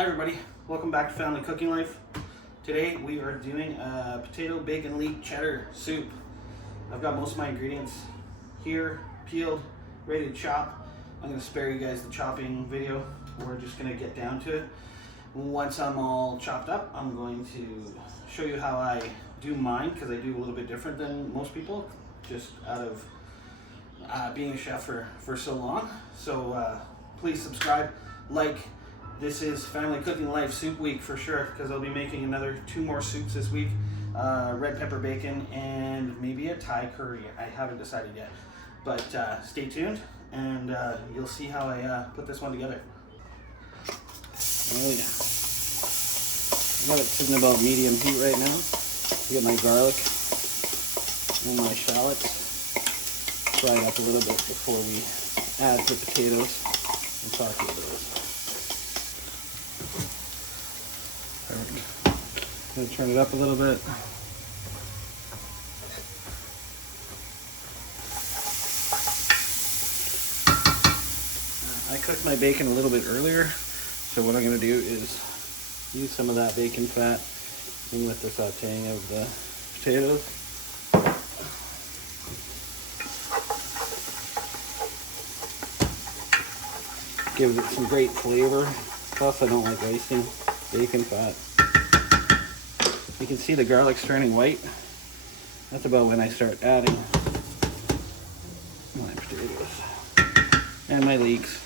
Hi everybody, welcome back to Family Cooking Life. Today we are doing a potato, bacon, leek, cheddar soup. I've got most of my ingredients here, peeled, ready to chop. I'm going to spare you guys the chopping video. We're just going to get down to it. Once I'm all chopped up, I'm going to show you how I do mine, because I do a little bit different than most people, just out of being a chef for so long. So please subscribe, like. This is Family Cooking Life Soup Week for sure, because I'll be making two more soups this week. Red pepper bacon and maybe a Thai curry. I haven't decided yet, but stay tuned and you'll see how I put this one together. Oh yeah. I got it sitting about medium heat right now. I got my garlic and my shallots fried up a little bit before we add the potatoes and saute those. I'm going to turn it up a little bit. I cooked my bacon a little bit earlier, so what I'm going to do is use some of that bacon fat in with the sauteing of the potatoes. Gives it some great flavor. Plus I don't like wasting bacon fat. You can see the garlic's turning white. That's about when I start adding my potatoes and my leeks.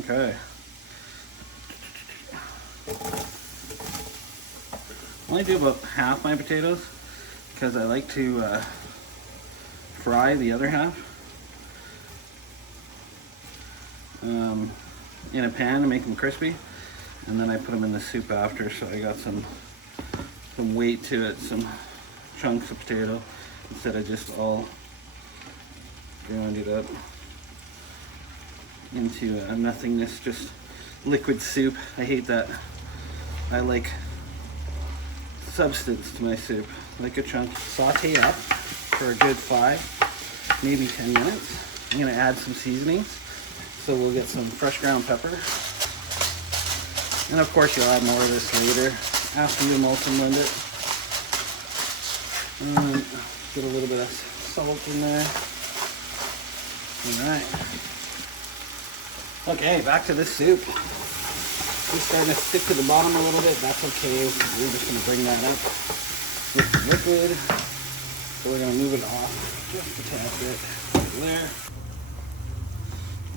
Okay. I only do about half my potatoes because I like to fry the other half in a pan to make them crispy. And then I put them in the soup after, so I got some weight to it, some chunks of potato, instead of just all ground it up into a nothingness, just liquid soup. I hate that. I like substance to my soup. I like a chunk. Saute up for a good 5, maybe 10 minutes. I'm gonna add some seasonings. So we'll get some fresh ground pepper. And of course you'll add more of this later after you emulsion blend it. And get a little bit of salt in there. Alright. Okay, back to this soup. It's starting to stick to the bottom a little bit. That's okay. We're just going to bring that up with the liquid. So we're going to move it off just a tad bit. Right there.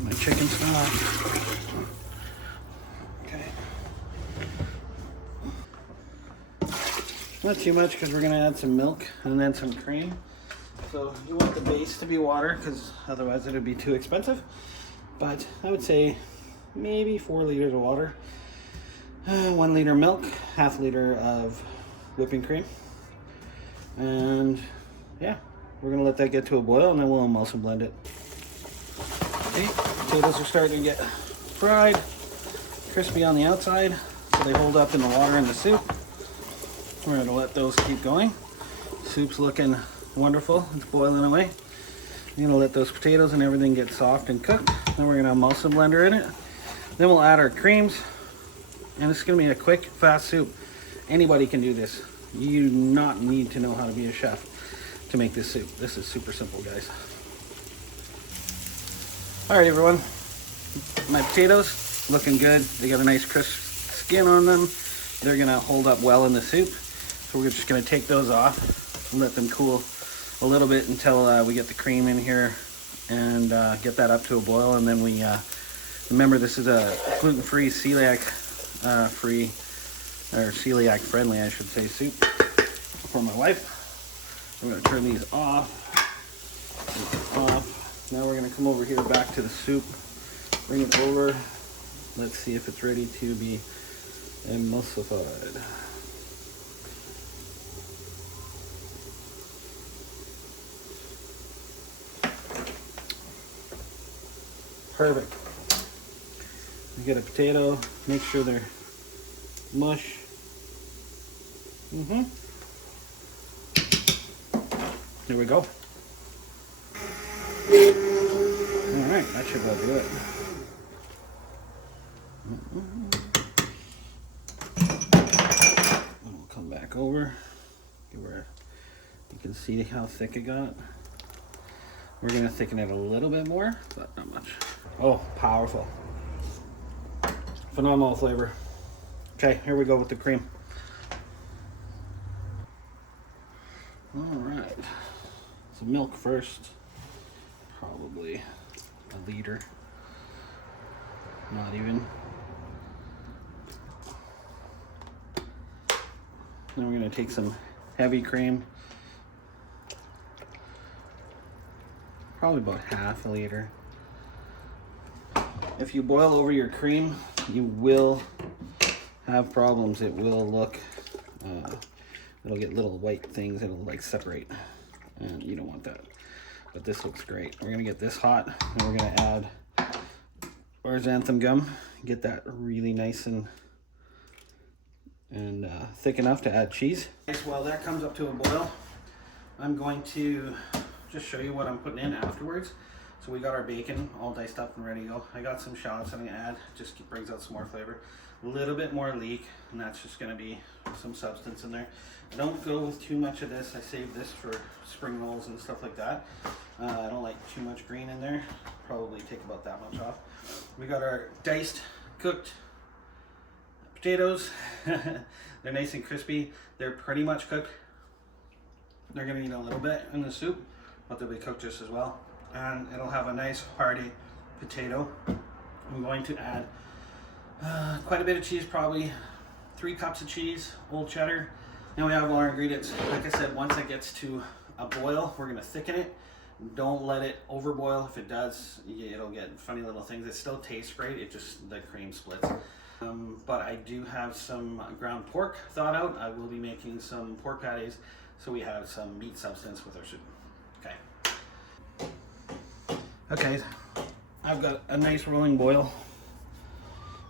My chicken stock. Okay. Not too much because we're going to add some milk and then some cream. So you want the base to be water because otherwise it would be too expensive. But I would say maybe 4 liters of water, 1 liter milk, ½ liter of whipping cream. And yeah, we're going to let that get to a boil and then we'll emulsion blend it. Okay, potatoes are starting to get fried, crispy on the outside, so they hold up in the water in the soup. We're going to let those keep going. Soup's looking wonderful. It's boiling away. We're going to let those potatoes and everything get soft and cooked. Then we're going to emulsion blender in it. Then we'll add our creams. And it's going to be a quick, fast soup. Anybody can do this. You do not need to know how to be a chef to make this soup. This is super simple, guys. Alright everyone. My potatoes looking good. They got a nice crisp skin on them. They're going to hold up well in the soup. So we're just going to take those off and let them cool a little bit until we get the cream in here and get that up to a boil. And then we remember this is a gluten-free, celiac-free, or celiac-friendly, I should say, soup for my wife. We're going to turn these off. Now we're going to come over here back to the soup, bring it over. Let's see if it's ready to be emulsified. Perfect. You get a potato, make sure they're mush. Here we go. Alright, that should about do it. We'll come back over. Give her, you can see how thick it got. We're gonna thicken it a little bit more, but not much. Oh, powerful. Phenomenal flavor. Okay, here we go with the cream. All right, so milk first, probably a liter, not even. Then we're gonna take some heavy cream, probably about half a liter. If you boil over your cream, you will have problems. It will look, it'll get little white things, it'll like separate, and you don't want that. But this looks great. We're gonna get this hot, and we're gonna add our xanthan gum, get that really nice and thick enough to add cheese. While that comes up to a boil, I'm going to just show you what I'm putting in afterwards. So we got our bacon all diced up and ready to go. I got some shallots I'm gonna add, just brings out some more flavor. A little bit more leek, and that's just gonna be some substance in there. I don't go with too much of this. I save this for spring rolls and stuff like that. I don't like too much green in there. Probably take about that much off. We got our diced, cooked potatoes. They're nice and crispy. They're pretty much cooked. They're gonna need a little bit in the soup, but they'll be cooked just as well. And it'll have a nice hearty potato. I'm going to add quite a bit of cheese, probably 3 cups of cheese, old cheddar. Now we have all our ingredients. Like I said, once it gets to a boil, we're gonna thicken it. Don't let it overboil. If it does, it'll get funny little things. It still tastes great, it just, the cream splits. But I do have some ground pork thawed out. I will be making some pork patties, so we have some meat substance with our soup. Okay. Okay, I've got a nice rolling boil.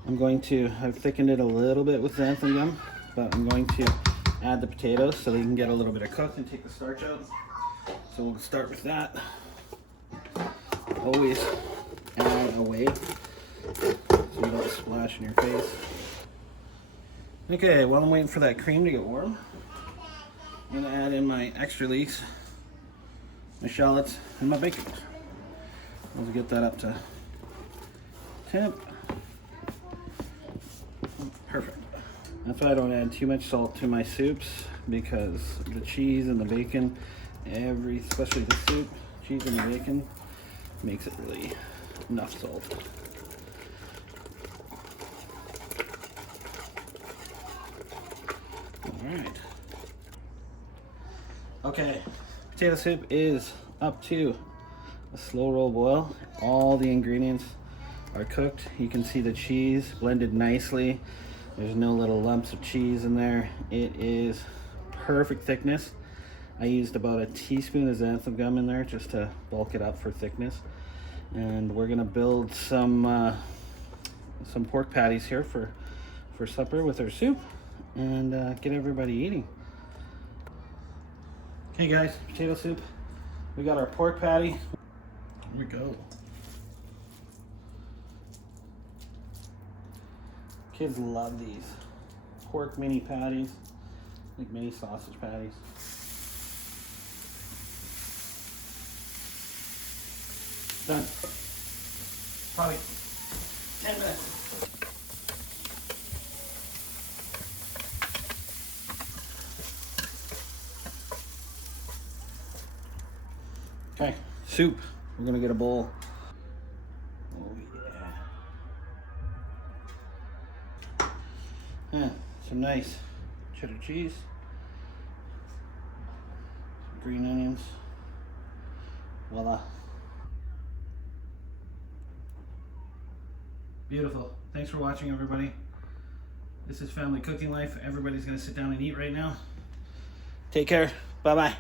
I've thickened it a little bit with xanthan gum, but I'm going to add the potatoes so they can get a little bit of cooked and take the starch out. So we'll start with that. Always add away so you don't splash in your face. Okay, while I'm waiting for that cream to get warm, I'm gonna add in my extra leeks, my shallots, and my bacon. We'll get that up to temp. Perfect. That's why I don't add too much salt to my soups, because the cheese and the bacon, especially the soup, cheese and the bacon, makes it really enough salt. Alright. Okay, potato soup is up to a slow roll boil. All the ingredients are cooked. You can see the cheese blended nicely. There's no little lumps of cheese in there. It is perfect thickness. I used about a teaspoon of xanthan gum in there just to bulk it up for thickness. And we're gonna build some pork patties here for supper with our soup, and get everybody eating. Okay guys, potato soup. We got our pork patty. Here we go. Kids love these pork mini patties, like mini sausage patties. Done. Probably 10 minutes. Okay, soup. We're gonna get a bowl. Oh yeah. Some nice cheddar cheese, some green onions. Voila. Beautiful. Thanks for watching, everybody. This is Family Cooking Life. Everybody's gonna sit down and eat right now. Take care. Bye-bye.